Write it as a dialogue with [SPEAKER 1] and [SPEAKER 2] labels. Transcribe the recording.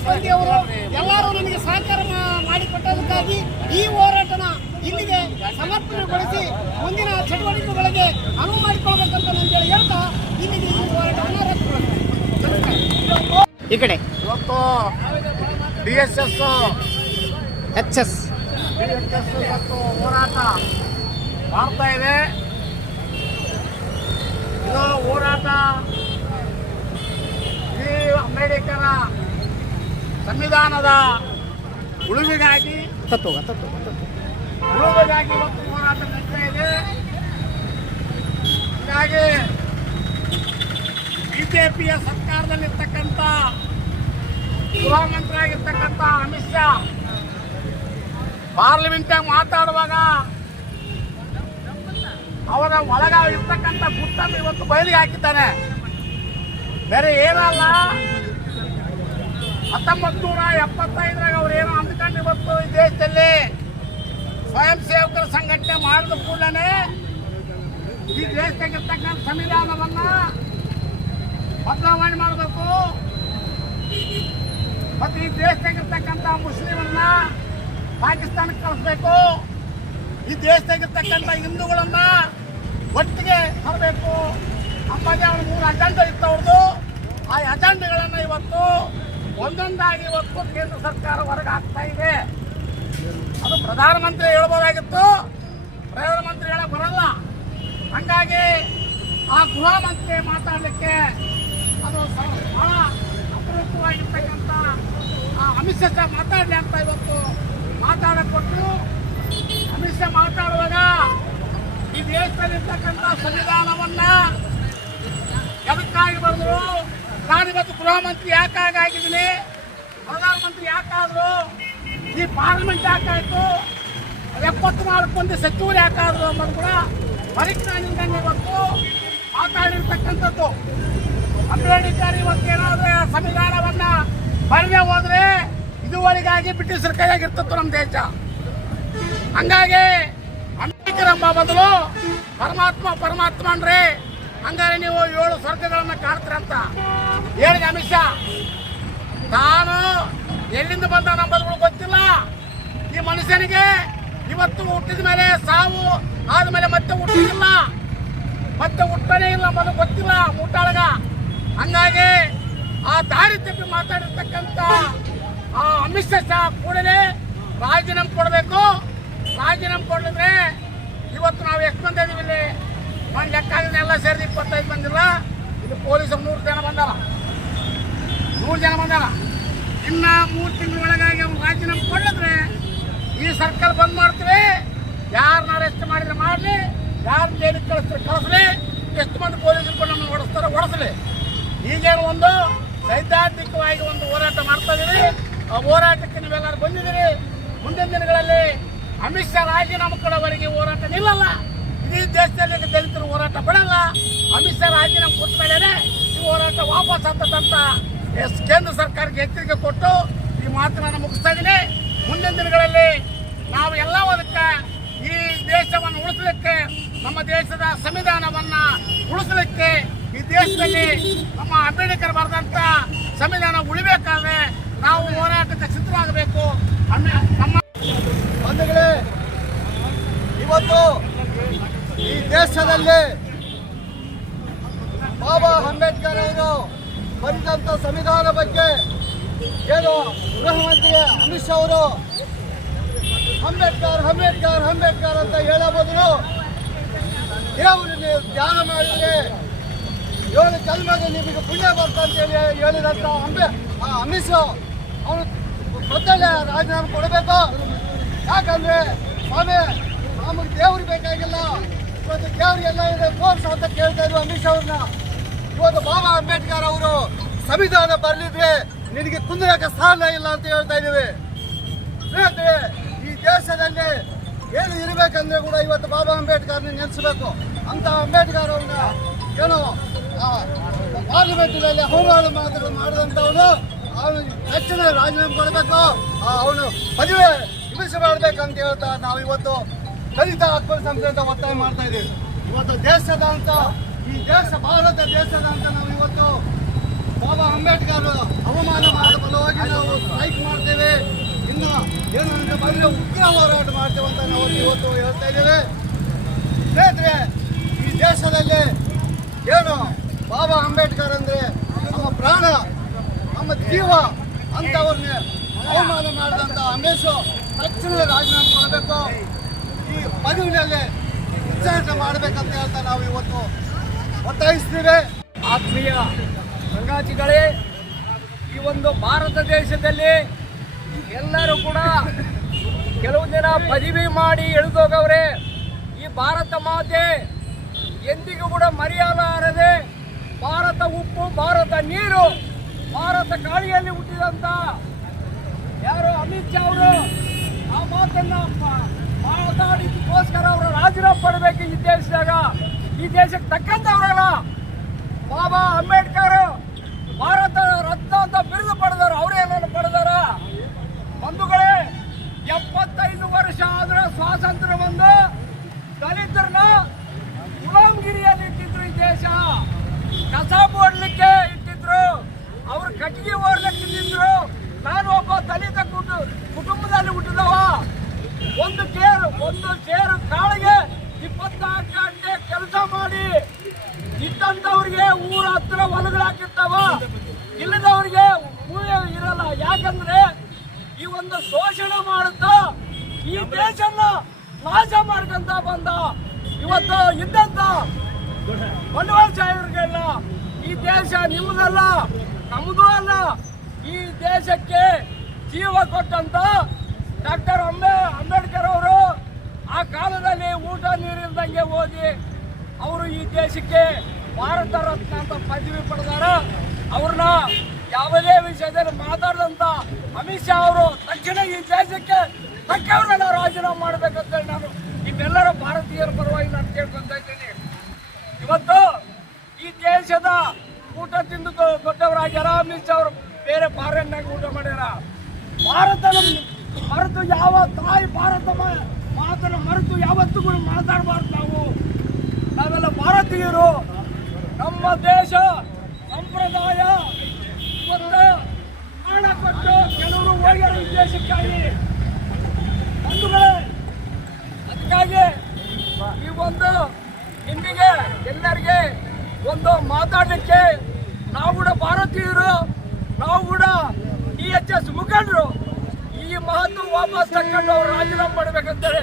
[SPEAKER 1] ಸಿಬ್ಬಂದಿಯವರು ಎಲ್ಲರೂ ನನಗೆ ಸಹಕಾರ ಮಾಡಿಕೊಟ್ಟದಕ್ಕಾಗಿ ಈ ಹೋರಾಟನ ಇಲ್ಲಿಗೆ ಸಮರ್ಪಣೆಗೊಳಿಸಿ ಮುಂದಿನ ಚಟುವಟಿಕೆಗಳಿಗೆ ಅನುವು ಮಾಡಿಕೊಳ್ಬೇಕಂತ ನಾನು ಹೇಳ್ತಾ ಇಲ್ಲಿಗೆ ಈ ಹೋರಾಟವನ್ನು.
[SPEAKER 2] ಈ ಕಡೆ
[SPEAKER 1] ಇವತ್ತು D S S
[SPEAKER 2] H S
[SPEAKER 1] D S S ಇವತ್ತು ಹೋರಾಟ ಮಾಡ್ತಾ ಇದೆ ಇದು ಹೋರಾಟ ಈ ಅಂಬೇಡ್ಕರ ಸಂವಿಧಾನದ ಉಳಿವಿಗಾಗಿ
[SPEAKER 2] ತತ್ವ ತತ್ವ
[SPEAKER 1] ಉಳಿವಿಗಾಗಿ ಇವತ್ತು ಹೋರಾಟ ನಡೀತಾ ಇದೆ. ಹೀಗಾಗಿ ಬಿಜೆಪಿಯ ಸರ್ಕಾರದಲ್ಲಿರ್ತಕ್ಕಂಥ ಗೃಹ ಮಂತ್ರಿ ಆಗಿರ್ತಕ್ಕಂಥ ಅಮಿತ್ ಶಾ ಪಾರ್ಲಿಮೆಂಟ್ ಮಾತಾಡುವಾಗ ಅವರ ಒಳಗ ಇರ್ತಕ್ಕಂಥ ಗುಟ್ಟನ್ನು ಇವತ್ತು ಬಯಲಿಗೆ ಹಾಕಿದ್ದಾನೆ. ಬೇರೆ ಏನಲ್ಲ ಹತ್ತೊಂಬತ್ತು ನೂರ ಎಪ್ಪತ್ತೈದರಾಗ ಅವ್ರು ಏನೋ ಅಂದ್ಕೊಂಡು ಇವತ್ತು ಈ ದೇಶದಲ್ಲಿ ಸ್ವಯಂ ಸೇವಕರ ಸಂಘಟನೆ ಮಾಡಿದ ಕೂಡಲೇ ಈ ದೇಶದಾಗಿರ್ತಕ್ಕಂಥ ಸಂವಿಧಾನವನ್ನ ಬದಲಾವಣೆ ಮಾಡಬೇಕು. ಮತ್ತು ಈ ದೇಶದಾಗಿರ್ತಕ್ಕಂಥ ಮುಸ್ಲಿಮರನ್ನ ಪಾಕಿಸ್ತಾನಕ್ಕೆ ಕಳಿಸ್ಬೇಕು. ಈ ದೇಶದಾಗಿರ್ತಕ್ಕಂಥ ಹಿಂದೂಗಳನ್ನು ಒಟ್ಟಿಗೆ ತರಬೇಕು. ಅಂಬದೇ ಅವನ ಮೂರು ಅಜೆಂಡ ಇತ್ತು ಅವ್ರದ್ದು ಒಂದೊಂದಾಗಿ ಇವತ್ತು ಕೇಂದ್ರ ಸರ್ಕಾರ ಹೊರಗೆ ಆಗ್ತಾ ಇದೆ. ಅದು ಪ್ರಧಾನಮಂತ್ರಿ ಹೇಳ್ಬೋದಾಗಿತ್ತು. ಪ್ರಧಾನಮಂತ್ರಿ ಹೇಳಕ್ ಬರಲ್ಲ. ಹಂಗಾಗಿ ಆ ಗೃಹ ಮಂತ್ರಿ ಮಾತಾಡಲಿಕ್ಕೆ ಅದು ಬಹಳ ಅಪರೂಪವಾಗಿರ್ತಕ್ಕಂಥ ಆ ಅಮಿತ್ ಶಾ ಮಾತಾಡಲಿ ಅಂತ ಇವತ್ತು ಮಾತಾಡಕ್ ಕೊಟ್ಟು ಅಮಿತ್ ಶಾ ಮಾತಾಡುವಾಗ ಈ ದೇಶದಲ್ಲಿರ್ತಕ್ಕಂಥ ಸಂವಿಧಾನವನ್ನ ಎದಕ್ಕಾಗಿ ಬಂದ್ರು ನಾನು ಇವತ್ತು ಗೃಹ ಮಂತ್ರಿ ಯಾಕಾಗಿದ್ದೀನಿ ಪ್ರಧಾನಮಂತ್ರಿ ಯಾಕಾದ್ರು? ಈ ಪಾರ್ಲಿಮೆಂಟ್ ಯಾಕಾಯ್ತು? ಎಪ್ಪತ್ನಾಲ್ಕು ಮಂದಿ ಸಚಿವರು ಯಾಕಾದ್ರು ಅನ್ನೋದು ಕೂಡ ಪರಿಜ್ಞಾನದಿಂದ ಇವತ್ತು ಮಾತಾಡಿರ್ತಕ್ಕಂಥದ್ದು. ಅಂಬೇಡ್ಕರ್ ಇವತ್ತೇನಾದ್ರೆ ಸಂವಿಧಾನವನ್ನ ಬರದೇ ಹೋದ್ರೆ ಇದುವರೆಗಾಗಿ ಬ್ರಿಟಿಷರ ಕೈಯಾಗಿರ್ತಿತ್ತು ನಮ್ಮ ದೇಶ. ಹಂಗಾಗಿ ಅಂಬೇಡ್ಕರ್ ಎಂಬ ಬದಲು ಪರಮಾತ್ಮ ಪರಮಾತ್ಮ ಅಂದ್ರೆ ಹಂಗಾರೆ ನೀವು ಏಳು ಸ್ವರ್ಗಗಳನ್ನ ಕಾಡ್ತೀರಂತ ಹೇಳಿದ ಅಮಿತ್ ಶಾ. ತಾನು ಎಲ್ಲಿಂದ ಬಂದ ನಂಬರ್ಗಳು ಗೊತ್ತಿಲ್ಲ. ಈ ಮನುಷ್ಯನಿಗೆ ಇವತ್ತು ಹುಟ್ಟಿದ ಮೇಲೆ ಸಾವು ಆದ್ಮೇಲೆ ಮತ್ತೆ ಹುಟ್ಟಿಲ್ಲ. ಮತ್ತೆ ಹುಟ್ಟನೇ ಇಲ್ಲ, ಮೊದಲು ಗೊತ್ತಿಲ್ಲ, ಮುಟ್ಟಾಳಗ. ಹಂಗಾಗಿ ಆ ದಾರಿ ತಪ್ಪಿ ಮಾತಾಡಿರ್ತಕ್ಕಂಥ ಆ ಅಮಿತ್ ಶಾ ಕೂಡಲೇ ರಾಜೀನಾಮೆ ಕೊಡಬೇಕು. ರಾಜೀನಾಮೆ ಕೊಡಿದ್ರೆ ಇವತ್ತು ನಾವು ಎಷ್ಟು ಮಂದಿ ಇದೀವಿ ಇಲ್ಲಿ? ನಾನು ಲೆಕ್ಕ ಎಲ್ಲ ಸೇರಿದ ಇಪ್ಪತ್ತೈದು ಬಂದಿಲ್ಲ ಪೊಲೀಸರು ನೂರು ಜನ ಬಂದಾರ. ನೂರು ಜನ ಬಂದಾರ. ಇನ್ನ ಮೂರು ತಿಂಗಳ ಒಳಗಾಗಿ ಅವ್ನು ರಾಜೀನಾಮೆ ಕೊಡಿದ್ರೆ ಈ ಸರ್ಕಲ್ ಬಂದ್ ಮಾಡ್ತೀವಿ. ಯಾರನ್ನ ಅರೆಸ್ಟ್ ಮಾಡಿದ್ರೆ ಮಾಡಲಿ ಯಾರು ಜೈಲಿಗೆ ಕಳಿಸ್ತಾರೆ ಕಳಿಸ್ಲಿ. ಎಷ್ಟು ಮಂದಿ ಪೊಲೀಸರು ಕೂಡ ನಮ್ಮನ್ನು ಓಡಿಸ್ತಾರೆ ಓಡಿಸ್ಲಿ ಈಗೇನು ಒಂದು ಸೈದ್ಧಾಂತಿಕವಾಗಿ ಒಂದು ಹೋರಾಟ ಮಾಡ್ತಾ ಇದೀವಿ ಆ ಹೋರಾಟಕ್ಕೆ ನೀವೆಲ್ಲರೂ ಬಂದಿದ್ದೀರಿ. ಮುಂದಿನ ದಿನಗಳಲ್ಲಿ ಅಮಿತ್ ಶಾ ರಾಜೀನಾಮೆ ಕೊಡೋವರೆಗೆ ಹೋರಾಟ ನಿಲ್ಲಲ್ಲ. ಇಡೀ ದೇಶದಲ್ಲಿ ದಲಿತರು ಹೋರಾಟ ಬಿಡಲ್ಲ ಅಮಿತ್ ಶಾ ರಾಜೀನಾಮೆ ಕೊಟ್ಟ ಮೇಲೆ ಈ ಹೋರಾಟ ವಾಪಸ್ ಆಗ್ತದಂತ ಎಸ್ ಕೇಂದ್ರ ಸರ್ಕಾರಕ್ಕೆ ಎಚ್ಚರಿಕೆ ಕೊಟ್ಟು ಈ ಮಾತನ್ನ ಮುಗಿಸ್ತಾ ಇದ್ದೀನಿ. ಮುಂದಿನ ದಿನಗಳಲ್ಲಿ ನಾವು ಎಲ್ಲ ಅದಕ್ಕೆ ಈ ದೇಶವನ್ನು ಉಳಿಸಲಿಕ್ಕೆ,
[SPEAKER 3] ನಮ್ಮ ದೇಶದ ಸಂವಿಧಾನವನ್ನ ಉಳಿಸಲಿಕ್ಕೆ ಈ ದೇಶದಲ್ಲಿ ನಮ್ಮ ಅಂಬೇಡ್ಕರ್ ಬರೆದಂತ ಸಂವಿಧಾನ ಉಳಿಬೇಕಾದ್ರೆ ನಾವು ಹೋರಾಟಕ್ಕೆ ಸಿದ್ಧರಾಗಬೇಕು. ನಮ್ಮ
[SPEAKER 4] ಬಂಧುಗಳೇ ಇವತ್ತು ಈ ದೇಶದಲ್ಲಿ ಬಾಬಾ ಅಂಬೇಡ್ಕರ್ ಅವರು ಬರೆದಂತ ಸಂವಿಧಾನ ಬಗ್ಗೆ ಏನು ಗೃಹ ಮಂತ್ರಿ ಅಮಿತ್ ಶಾ ಅವರು ಅಂಬೇಡ್ಕರ್ ಅಂಬೇಡ್ಕರ್ ಅಂಬೇಡ್ಕರ್ ಅಂತ ಹೇಳಬಹುದು ದೇವರು ನೀವು ಧ್ಯಾನ ಮಾಡಿದ್ರೆ ಏಳು ಜನ್ಮದ ನಿಮಗೆ ಪುಣ್ಯ ಬರ್ತಂತ ಹೇಳಿ ಹೇಳಿದಂತ ಅಂಬೆ, ಆ ಅಮಿತ್ ಶಾ ಅವನು ಮೊದಲೇ ರಾಜೀನಾಮೆ ಕೊಡಬೇಕು. ಯಾಕಂದ್ರೆ ಸ್ವಾಮಿ ನಮಗೆ ದೇವ್ರು ಬೇಕಾಗಿಲ್ಲ. ಇವತ್ತು ದೇವರಿಗೆಲ್ಲ ಇದೆ ಫೋರ್ಸ್ ಅಂತ ಕೇಳ್ತಾ ಇದ್ರು ಅಮಿತ್ ಶಾ ಅವ್ರನ್ನ. ಇವತ್ತು ಬಾಬಾ ಅಂಬೇಡ್ಕರ್ ಅವರು ಸಂವಿಧಾನ ಬರಲಿದ್ರೆ ನಿನಗೆ ಕುಂದ್ರಕ್ಕೆ ಸ್ಥಾನ ಇಲ್ಲ ಅಂತ ಹೇಳ್ತಾ ಇದ್ದೀವಿ. ಈ ದೇಶದಲ್ಲಿ ಏನು ಇರಬೇಕಂದ್ರೆ ಕೂಡ ಇವತ್ತು ಬಾಬಾ ಅಂಬೇಡ್ಕರ್ನ ನೆನೆಸಬೇಕು. ಅಂತ ಅಂಬೇಡ್ಕರ್ ಅವ್ರನ್ನ ಏನು ಪಾರ್ಲಿಮೆಂಟ್ನಲ್ಲಿ ಅವಮಾನ ಮಾತುಗಳು ಮಾಡಿದಂಥವನು, ಅವನು ಹೆಚ್ಚಿನ ರಾಜೀನಾಮೆ ಕೊಡಬೇಕು. ಅವನು ಮದುವೆ ಮಾಡಬೇಕಂತ ಹೇಳ್ತಾ ನಾವು ಇವತ್ತು ದಲಿತ ಹಕ್ಕುಗಳ ಸಂಸ್ಥೆ ಒತ್ತಾಯ ಮಾಡ್ತಾ ಇದ್ದೀವಿ. ಇವತ್ತು ದೇಶದ ಅಂತ, ಈ ದೇಶ, ಭಾರತ ದೇಶದ ಅಂತ ನಾವು ಇವತ್ತು ಬಾಬಾ ಅಂಬೇಡ್ಕರ್ ಅವಮಾನ ಮಾಡಿದ ಬಲವಾಗಿ ನಾವು ಸ್ಟ್ರೈಕ್ ಮಾಡ್ತೇವೆ. ಇನ್ನು ಏನಂದ್ರೆ ಬಂದ್ರೆ ಉಗ್ರ ಹೋರಾಟ ಮಾಡ್ತೇವೆ ಅಂತ ನಾವು ಇವತ್ತು ಹೇಳ್ತಾ ಇದ್ದೇವೆ. ಸ್ನೇಹಿತರೆ, ಈ ದೇಶದಲ್ಲಿ ಏನು ಬಾಬಾ ಅಂಬೇಡ್ಕರ್ ಅಂದ್ರೆ ನಮ್ಮ ಪ್ರಾಣ, ನಮ್ಮ ಜೀವ ಅಂತವ್ರನ್ನ ಅವಮಾನ ಮಾಡಿದಂತ ಅಮೇಶ್ ತಕ್ಷಣ ರಾಜೀನಾಮೆ ಕೊಡಬೇಕು. ಈ ಪದವಿನಲ್ಲಿ ವಿಚಾರಣೆ ಮಾಡಬೇಕಂತ ಹೇಳ್ತಾ ನಾವು ಇವತ್ತು ಒತ್ತಾಯಿಸ್ತೀವಿ.
[SPEAKER 3] ಆತ್ಮೀಯ ಸಂಗಾತಿಗಳೇ ಈ ಒಂದು ಭಾರತ ದೇಶದಲ್ಲಿ ಎಲ್ಲರೂ ಕೂಡ ಕೆಲವು ಜನ ಪದವಿ ಮಾಡಿ ಎಳೆದೋಗವ್ರೆ. ಈ ಭಾರತ ಮಾತೆ ಎಂದಿಗೂ ಕೂಡ ಮರೆಯಲಾರದೆ ಭಾರತ ಉಪ್ಪು, ಭಾರತ ನೀರು, ಭಾರತ ಗಾಳಿಯಲ್ಲಿ ಹುಟ್ಟಿದಂತ ಯಾರು ಅಮಿತ್ ಶಾ ಅವರು ಆ ಮಾತನ್ನ ಮಾತಾಡಿದಕ್ಕೋಸ್ಕರ ಅವರು ರಾಜೀನಾಮೆ ಪಡಬೇಕು ಈ ದೇಶದಾಗ. ಈ ದೇಶಕ್ಕೆ ತಕ್ಕಂತವ್ರಲ್ಲ ಬಾಬಾ ಅಂಬೇಡ್ಕರ್ ಭಾರತ ರತ್ನ ಅಂತ ಬಿರುದು ಪಡೆದವರು ಅವರೇನನ್ನು ಪಡೆದಾರ ಬಂಧುಗಳೇ, ಎಪ್ಪತ್ತೈದು ವರ್ಷ ಆದ್ರೆ ಸ್ವಾತಂತ್ರ್ಯ ಬಂದು ದಲಿತರನ್ನ ಗುಲಾಮಗಿರಿಯಲ್ಲಿ ಇಟ್ಟಿದ್ರು ಈ ದೇಶ. ಒಂದು ಕೇರು ಒಂದು ಸೇರು ಕಾಳಿಗೆ ಇಪ್ಪತ್ನಾಲ್ಕು ಗಂಟೆ ಕೆಲಸ ಮಾಡಿ. ಇದ್ದಂಥವ್ರಿಗೆ ಊರ ಹತ್ರ ಹೊಲಗಳಾಕಿರ್ತಾವ ಇಲ್ಲದವ್ರಿಗೆ ಊರೇ ಇರಲ್ಲ. ಯಾಕಂದ್ರೆ ಈ ಒಂದು ಶೋಷಣೆ ಮಾಡುತ್ತಾ ಈ ದೇಶನ ನಾಶ ಮಾಡ್ಕೊಂತ ಬಂದ. ಇವತ್ತು ಇದ್ದಂತ ಬಂಡವಾಳ ಸಾಹೇಬ್ರಿಗೆಲ್ಲ ಈ ದೇಶ ನಿಮ್ಮದಲ್ಲ ನಮ್ಮದೂ ಅಲ್ಲ. ಈ ದೇಶಕ್ಕೆ ಜೀವ ಕೊಟ್ಟಂತ ಡಾಕ್ಟರ್ ಅಂಬೇ ಅಂಬೇಡ್ಕರ್ ಅವರು ಆ ಕಾಲದಲ್ಲಿ ಊಟ ನೀರಿಲ್ದಂಗೆ ಓದಿ ಅವರು ಈ ದೇಶಕ್ಕೆ ಭಾರತ ರತ್ನ ಅಂತ ಪದವಿ ಪಡೆದಾರ. ಅವ್ರನ್ನ ಯಾವುದೇ ವಿಷಯದಲ್ಲಿ ಮಾತಾಡಿದಂತ ಅಮಿತ್ ಶಾ ಅವರು ತಕ್ಷಣ ಈ ದೇಶಕ್ಕೆ ತಕ್ಕವ್ರನ್ನ ರಾಜೀನಾಮೆ ಮಾಡ್ಬೇಕಂತೇಳಿ ನಾನು ನಿಮ್ಮೆಲ್ಲರ ಭಾರತೀಯರ ಪರವಾಗಿ ನಾನು ಕೇಳ್ಕೊಂತ ಇದ್ದೀನಿ. ಇವತ್ತು ಈ ದೇಶದ ಊಟ ತಿಂದು ದೊಡ್ಡವರಾಗ್ಯಾರ ಅಮಿತ್ ಶಾ ಅವರು ಬೇರೆ ಫಾರಿನ್ನಾಗ ಊಟ ಮಾಡ್ಯಾರ. ಭಾರತ ಭಾರತ ಯಾವ ತಾಯಿ ಭಾರತ ಮಾತನ್ನ ಮರೆತು ಯಾವತ್ತು ಕೂಡ ಮಾತಾಡಬಾರ್ದು ನಾವು. ನಾವೆಲ್ಲ ಭಾರತೀಯರು. ನಮ್ಮ ದೇಶ, ಸಂಪ್ರದಾಯ ಕೊಟ್ಟು ಕೆಲವರು ಹೋಗ್ಯಾರ ಉದ್ದೇಶಕ್ಕಾಗಿ. ದೇಶಕ್ಕಾಗಿ ಬಂಧುಗಳೇ, ಅದಕ್ಕಾಗಿ ಈ ಒಂದು ನಿಮಗೆ ಎಲ್ಲರಿಗೆ ಒಂದು ಮಾತಾಡಲಿಕ್ಕೆ ನಾವು ಕೂಡ ಭಾರತೀಯರು, ನಾವು ಕೂಡ ಟಿ ಎಚ್ ಎಸ್ ಮುಖಂಡರು. ಈ ಮಹತ್ವ ವಾಪಸ್ ತಕೊಂಡು ಅವ್ರು ರಾಜೀನಾಮೆ ಮಾಡ್ಬೇಕಂತೇಳಿ